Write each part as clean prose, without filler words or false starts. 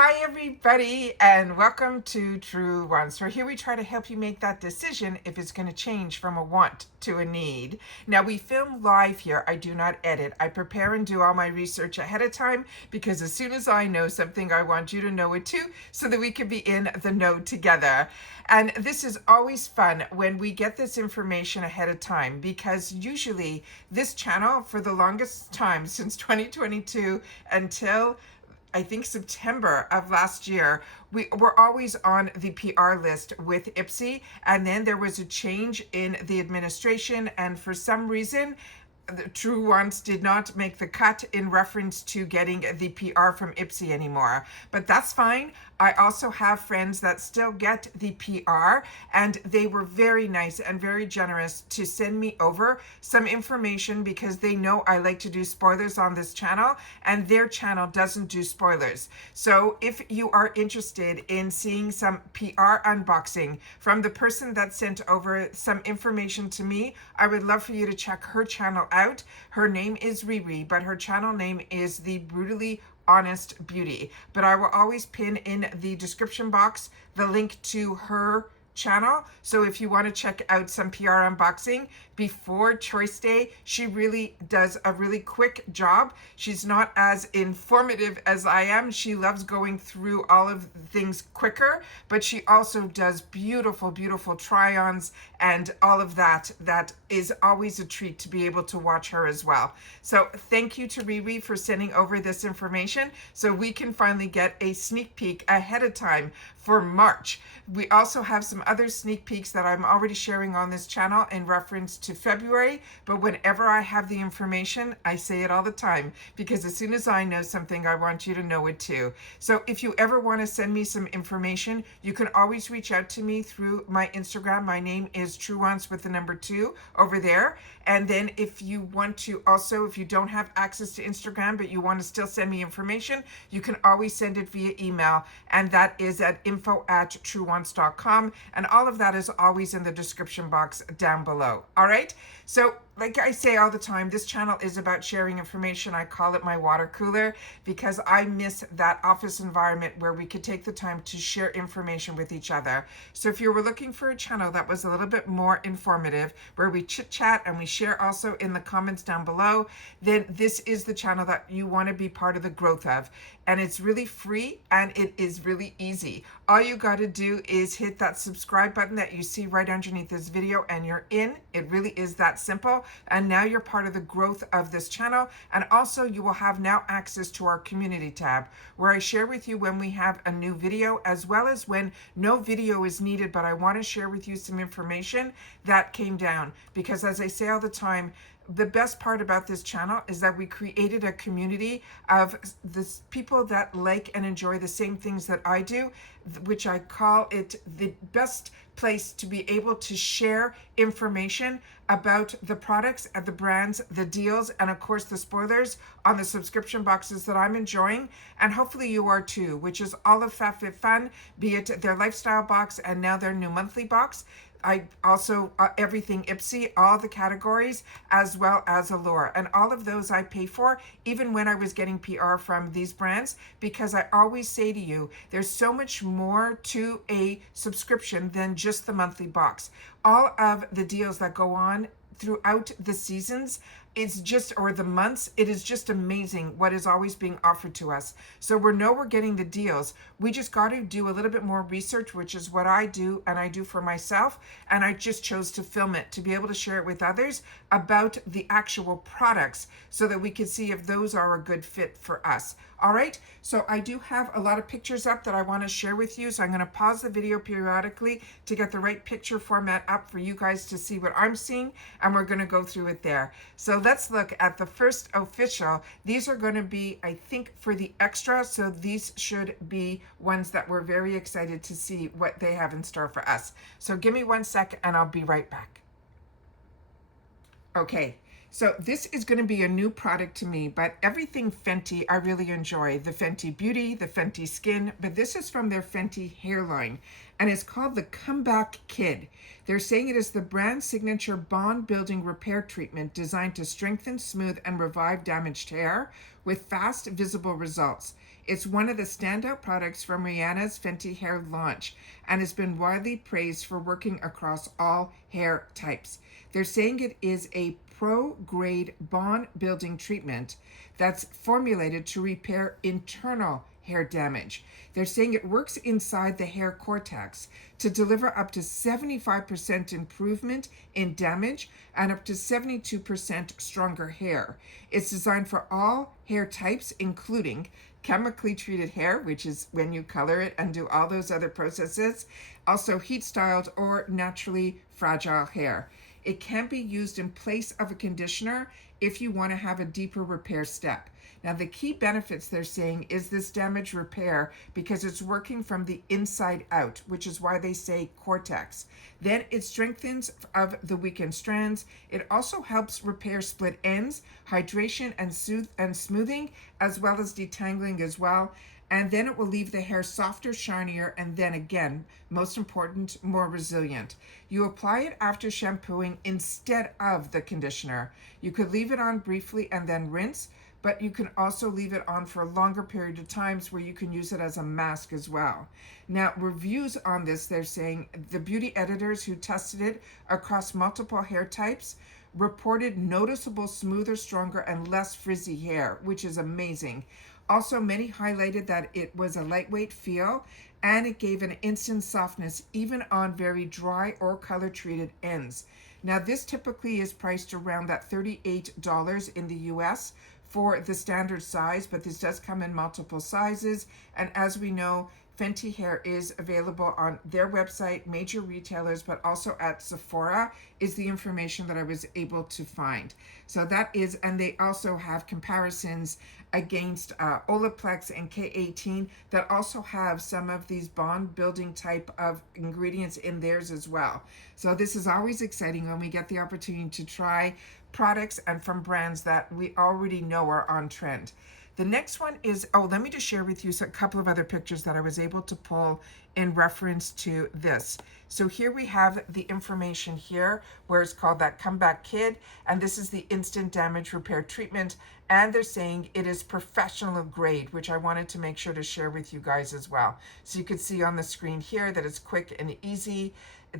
Hi everybody, and welcome to Truewants, where here we try to help you make that decision if it's going to change from a want to a need. Now, we film live here. I do not edit. I prepare and do all my research ahead of time because as soon as I know something, I want you to know it too, so that we can be in the know together. And this is always fun when we get this information ahead of time, because usually this channel, for the longest time since 2022 until I think September of last year, we were always on the PR list with IPSY, and then there was a change in the administration, and for some reason the Truewants did not make the cut in reference to getting the PR from IPSY anymore. But that's fine. I also have friends that still get the PR, and they were very nice and very generous to send me over some information because they know I like to do spoilers on this channel, and their channel doesn't do spoilers. So if you are interested in seeing some PR unboxing from the person that sent over some information to me, I would love for you to check her channel out. Her name is Riri, but her channel name is The Brutally Honest Beauty. But I will always pin in the description box the link to her channel. So if you want to check out some PR unboxing before Choice Day, she really does a really quick job. She's not as informative as I am. She loves going through all of the things quicker, but she also does beautiful, beautiful try-ons and all of that. That is always a treat to be able to watch her as well. So thank you to Riri for sending over this information so we can finally get a sneak peek ahead of time for March. We also have some other sneak peeks that I'm already sharing on this channel in reference to February, but whenever I have the information, I say it all the time, because as soon as I know something, I want you to know it too. So if you ever want to send me some information, you can always reach out to me through my Instagram. My name is Truewants with the number 2 over there. And then if you want to also, if you don't have access to Instagram, but you want to still send me information, you can always send it via email. And that is at info@truewants.com. And all of that is always in the description box down below. All right. So like I say all the time, this channel is about sharing information. I call it my water cooler because I miss that office environment where we could take the time to share information with each other. So if you were looking for a channel that was a little bit more informative, where we chit chat and we share also in the comments down below, then this is the channel that you want to be part of the growth of. And it's really free and it is really easy. All you got to do is hit that subscribe button that you see right underneath this video and you're in. It really is that simple. And now you're part of the growth of this channel. And also you will have now access to our community tab, where I share with you when we have a new video, as well as when no video is needed, but I want to share with you some information that came down. Because as I say all the time, the best part about this channel is that we created a community of the people that like and enjoy the same things that I do, which I call it the best place to be able to share information about the products and the brands, the deals, and of course the spoilers on the subscription boxes that I'm enjoying. And hopefully you are too, which is all of FabFitFun, be it their lifestyle box and now their new monthly box. I also, everything IPSY, all the categories, as well as Allure. And all of those I pay for, even when I was getting PR from these brands, because I always say to you, there's so much more to a subscription than just the monthly box. All of the deals that go on throughout the seasons, it's just, or the months, it is just amazing what is always being offered to us. So we know we're getting the deals. We just got to do a little bit more research, which is what I do and I do for myself. And I just chose to film it to be able to share it with others about the actual products so that we can see if those are a good fit for us. All right, so I do have a lot of pictures up that I want to share with you. So I'm going to pause the video periodically to get the right picture format up for you guys to see what I'm seeing, and we're going to go through it there. So let's look at the first official. These are going to be, I think, for the extra. So these should be ones that we're very excited to see what they have in store for us. So give me 1 sec and I'll be right back. Okay. So this is going to be a new product to me, but everything Fenty I really enjoy. The Fenty Beauty, the Fenty Skin, but this is from their Fenty hairline, and it's called the Comeback Kid. They're saying it is the brand signature bond-building repair treatment designed to strengthen, smooth, and revive damaged hair with fast, visible results. It's one of the standout products from Rihanna's Fenty hair launch and has been widely praised for working across all hair types. They're saying it is a pro-grade bond-building treatment that's formulated to repair internal hair damage. They're saying it works inside the hair cortex to deliver up to 75% improvement in damage and up to 72% stronger hair. It's designed for all hair types, including chemically treated hair, which is when you color it and do all those other processes, also heat styled or naturally fragile hair. It can be used in place of a conditioner if you want to have a deeper repair step. Now, the key benefits they're saying is this damage repair because it's working from the inside out, which is why they say cortex. Then it strengthens of the weakened strands. It also helps repair split ends, hydration and smoothing, as well as detangling as well. And then it will leave the hair softer, shinier, and then again, most important, more resilient. You apply it after shampooing instead of the conditioner. You could leave it on briefly and then rinse, but you can also leave it on for a longer period of times where you can use it as a mask as well. Now, reviews on this, they're saying the beauty editors who tested it across multiple hair types reported noticeable smoother, stronger, and less frizzy hair, which is amazing. Also, many highlighted that it was a lightweight feel and it gave an instant softness even on very dry or color treated ends. Now, this typically is priced around that $38 in the US for the standard size, but this does come in multiple sizes. And as we know, Fenty hair is available on their website, major retailers, but also at Sephora is the information that I was able to find. So that is, and they also have comparisons against Olaplex and K18 that also have some of these bond building type of ingredients in theirs as well. So this is always exciting when we get the opportunity to try products and from brands that we already know are on trend. The next one is, let me just share with you a couple of other pictures that I was able to pull in reference to this. So here we have the information here where it's called that Comeback Kid, and this is the instant damage repair treatment, and they're saying it is professional grade, which I wanted to make sure to share with you guys as well. So you can see on the screen here that it's quick and easy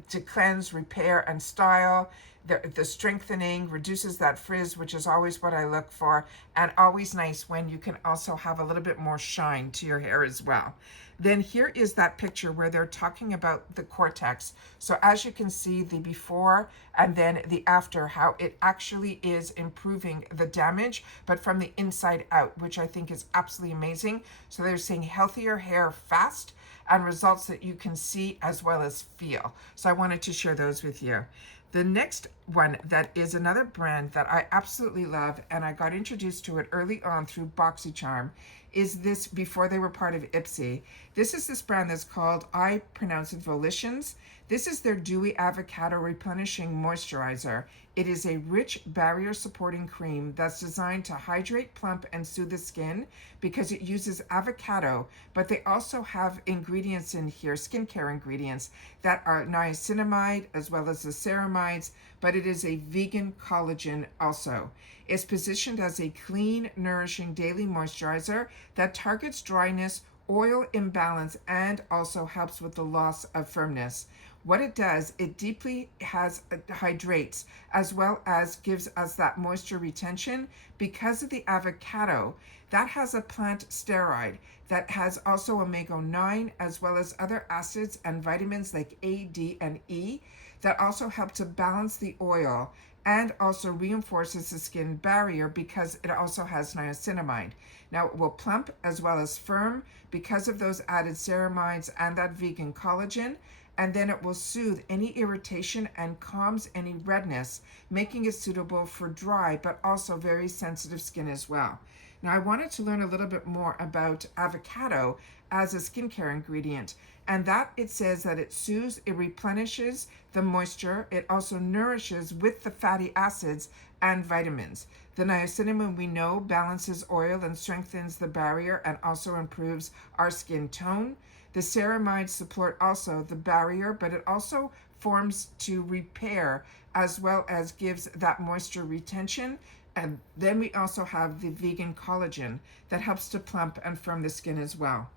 to cleanse, repair, and style. The strengthening reduces that frizz, which is always what I look for, and always nice when you can also have a little bit more shine to your hair as well. Then here is that picture where they're talking about the cortex. So as you can see, the before and then the after, how it actually is improving the damage, but from the inside out, which I think is absolutely amazing. So they're saying healthier hair fast and results that you can see as well as feel. So I wanted to share those with you. The next one that is another brand that I absolutely love, and I got introduced to it early on through BoxyCharm, is this before they were part of IPSY. This is this brand that's called, I pronounce it Volitions. This is their Dewy Avocado Replenishing Moisturizer. It is a rich barrier supporting cream that's designed to hydrate, plump, and soothe the skin because it uses avocado, but they also have ingredients in here, skincare ingredients, that are niacinamide as well as the ceramides, but it is a vegan collagen also. It's positioned as a clean, nourishing daily moisturizer that targets dryness, oil imbalance, and also helps with the loss of firmness. What it does, it deeply hydrates as well as gives us that moisture retention because of the avocado. That has a plant steroid that has also omega-9 as well as other acids and vitamins like A, D, and E that also help to balance the oil and also reinforces the skin barrier because it also has niacinamide. Now it will plump as well as firm because of those added ceramides and that vegan collagen, and then it will soothe any irritation and calms any redness, making it suitable for dry but also very sensitive skin as well. Now I wanted to learn a little bit more about avocado as a skincare ingredient, and that it says that it soothes, it replenishes the moisture, it also nourishes with the fatty acids and vitamins. The niacinamide, we know, balances oil and strengthens the barrier and also improves our skin tone. The ceramides support also the barrier, but it also forms to repair as well as gives that moisture retention And then we also have the vegan collagen that helps to plump and firm the skin as well.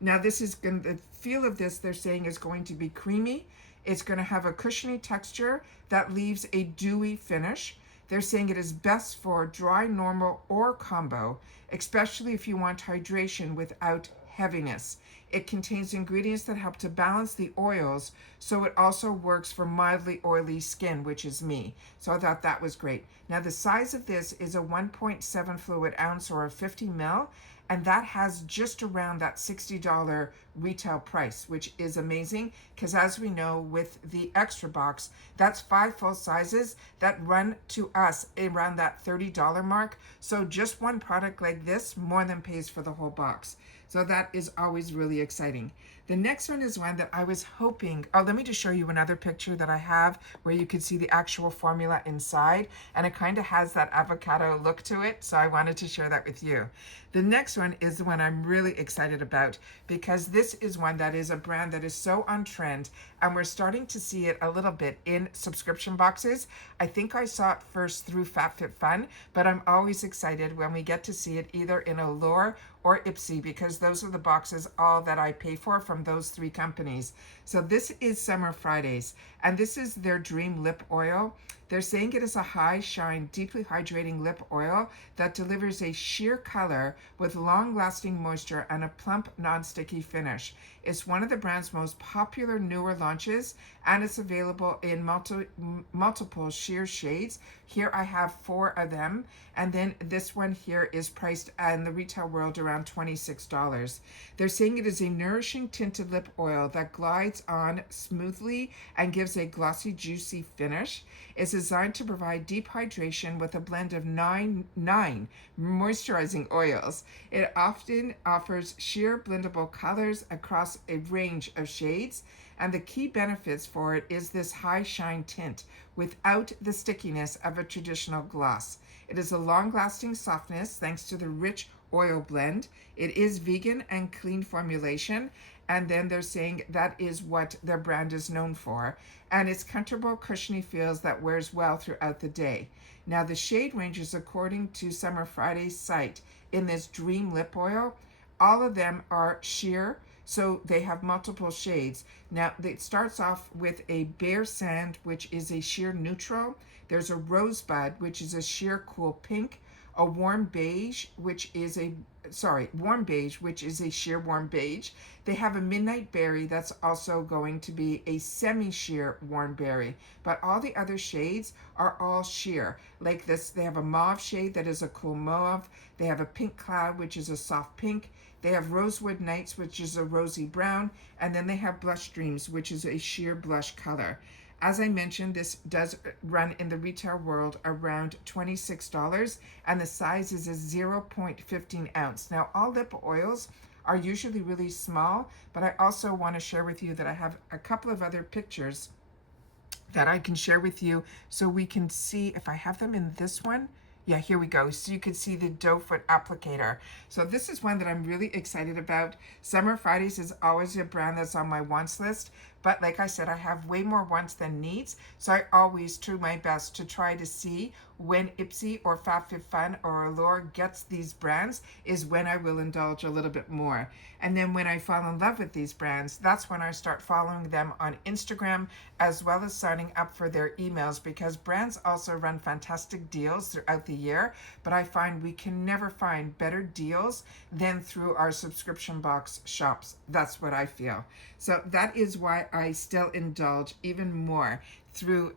Now this is going, the feel of this they're saying is going to be creamy. It's going to have a cushiony texture that leaves a dewy finish. They're saying it is best for dry, normal, or combo, especially if you want hydration without heaviness. It contains ingredients that help to balance the oils, so it also works for mildly oily skin, which is me. So I thought that was great. Now the size of this is a 1.7 fluid ounce or a 50 ml, and that has just around that $60 retail price, which is amazing because as we know with the extra box, that's 5 full sizes that run to us around that $30 mark. So just one product like this more than pays for the whole box. So that is always really exciting. The next one is one that I was hoping, oh, let me just show you another picture that I have where you can see the actual formula inside, and it kind of has that avocado look to it, so I wanted to share that with you. The next one is the one I'm really excited about because this is one that is a brand that is so on trend, and we're starting to see it a little bit in subscription boxes. I think I saw it first through FabFitFun, but I'm always excited when we get to see it either in Allure or IPSY because those are the boxes all that I pay for from those 3 companies. So this is Summer Fridays, and this is their Dream Lip Oil. They're saying it is a high shine, deeply hydrating lip oil that delivers a sheer color with long lasting moisture and a plump, non-sticky finish. It's one of the brand's most popular newer launches, and it's available in multiple sheer shades. Here I have 4 of them, and then this one here is priced in the retail world around $26. They're saying it is a nourishing tinted lip oil that glides on smoothly and gives a glossy, juicy finish. It's designed to provide deep hydration with a blend of nine moisturizing oils. It often offers sheer blendable colors across a range of shades, and the key benefits for it is this high shine tint without the stickiness of a traditional gloss. It is a long-lasting softness thanks to the rich oil blend. It is vegan and clean formulation, and then they're saying that is what their brand is known for, and it's comfortable, cushiony feels that wears well throughout the day. Now the shade ranges according to Summer Friday's site in this Dream Lip Oil. All of them are sheer, so they have multiple shades. Now it starts off with a bare sand, which is a sheer neutral. There's a rosebud, which is a sheer cool pink, a warm beige, which is a sheer warm beige. They have a midnight berry that's also going to be a semi-sheer warm berry, but all the other shades are all sheer. Like this, they have a mauve shade that is a cool mauve. They have a pink cloud, which is a soft pink. They have Rosewood Nights, which is a rosy brown, and then they have Blush Dreams, which is a sheer blush color. As I mentioned, this does run in the retail world around $26, and the size is a 0.15 ounce. Now, all lip oils are usually really small, but I also want to share with you that I have a couple of other pictures that I can share with you so we can see if I have them in this one. Yeah, here we go. So you can see the doe foot applicator. So this is one that I'm really excited about. Summer Fridays is always a brand that's on my wants list. But like I said, I have way more wants than needs. So I always do my best to try to see when IPSY or FabFitFun or Allure gets these brands is when I will indulge a little bit more. And then when I fall in love with these brands, that's when I start following them on Instagram as well as signing up for their emails, because brands also run fantastic deals throughout the year. But I find we can never find better deals than through our subscription box shops. That's what I feel. So that is why I still indulge even more through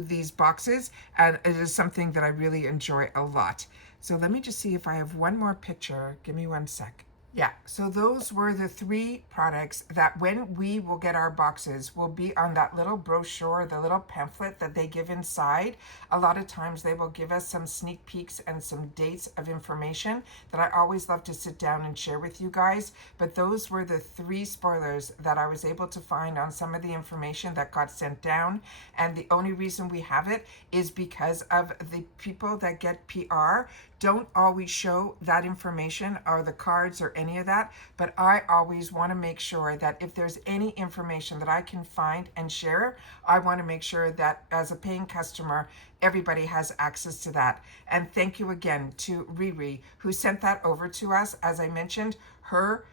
these boxes, and it is something that I really enjoy a lot. So let me just see if I have one more picture. Give me one sec. Yeah, so those were the 3 products that when we will get our boxes will be on that little brochure, the little pamphlet that they give inside. A lot of times they will give us some sneak peeks and some dates of information that I always love to sit down and share with you guys. But those were the 3 spoilers that I was able to find on some of the information that got sent down. And the only reason we have it is because of the people that get PR don't always show that information or the cards or any of that, but I always want to make sure that if there's any information that I can find and share, I want to make sure that as a paying customer, everybody has access to that. And thank you again to Riri, who sent that over to us. As I mentioned, her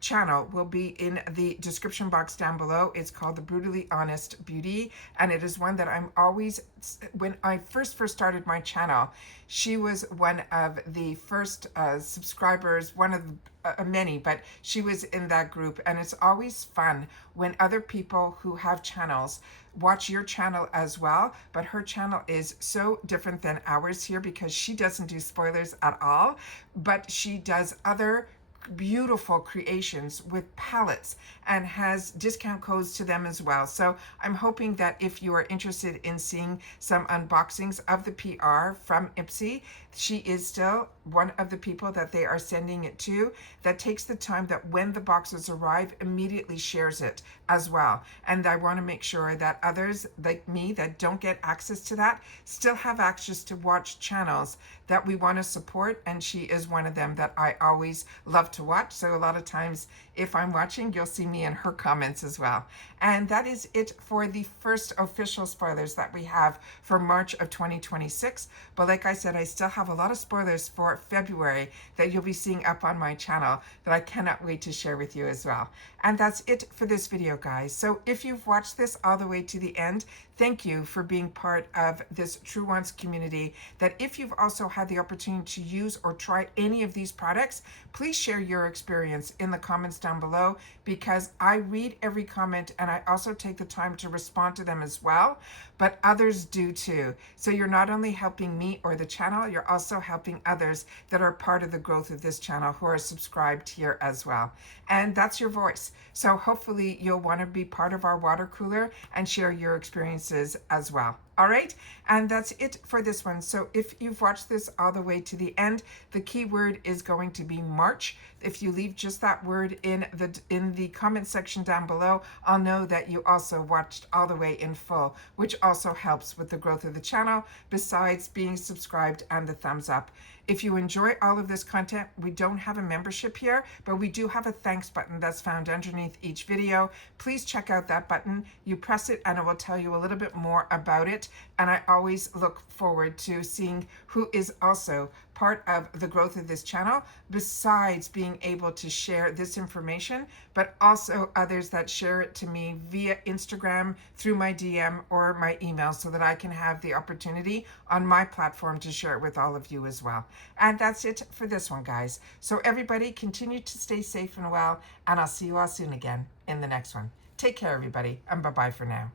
channel will be in the description box down below. It's called The Brutally Honest Beauty, and it is one that I'm always, when I first started my channel, she was one of the first subscribers, one of many, but she was in that group. And it's always fun when other people who have channels watch your channel as well, but her channel is so different than ours here because she doesn't do spoilers at all, but she does other beautiful creations with palettes and has discount codes to them as well. So I'm hoping that if you are interested in seeing some unboxings of the PR from IPSY, she is still one of the people that they are sending it to that takes the time that when the boxes arrive, immediately shares it as well. And I want to make sure that others like me that don't get access to that still have access to watch channels that we want to support. And she is one of them that I always love to watch. So a lot of times if I'm watching, you'll see me in her comments as well. And that is it for the first official spoilers that we have for March of 2026. But like I said, I still have a lot of spoilers for February that you'll be seeing up on my channel that I cannot wait to share with you as well. And that's it for this video, guys. So if you've watched this all the way to the end, thank you for being part of this Truewants community. That if you've also had the opportunity to use or try any of these products, please share your experience in the comments down below, because I read every comment and I also take the time to respond to them as well, but others do too. So you're not only helping me or the channel, you're also helping others that are part of the growth of this channel who are subscribed here as well. And that's your voice. So hopefully you'll want to be part of our water cooler and share your experiences as well. All right, and that's it for this one. So if you've watched this all the way to the end, the keyword is going to be March. If you leave just that word in the comment section down below, I'll know that you also watched all the way in full, which also helps with the growth of the channel, besides being subscribed and the thumbs up. If you enjoy all of this content, we don't have a membership here, but we do have a thanks button that's found underneath each video. Please check out that button. You press it and it will tell you a little bit more about it. And I always look forward to seeing who is also part of the growth of this channel, besides being able to share this information, but also others that share it to me via Instagram, through my DM or my email, so that I can have the opportunity on my platform to share it with all of you as well. And that's it for this one, guys. So everybody continue to stay safe and well, and I'll see you all soon again in the next one. Take care, everybody, and bye-bye for now.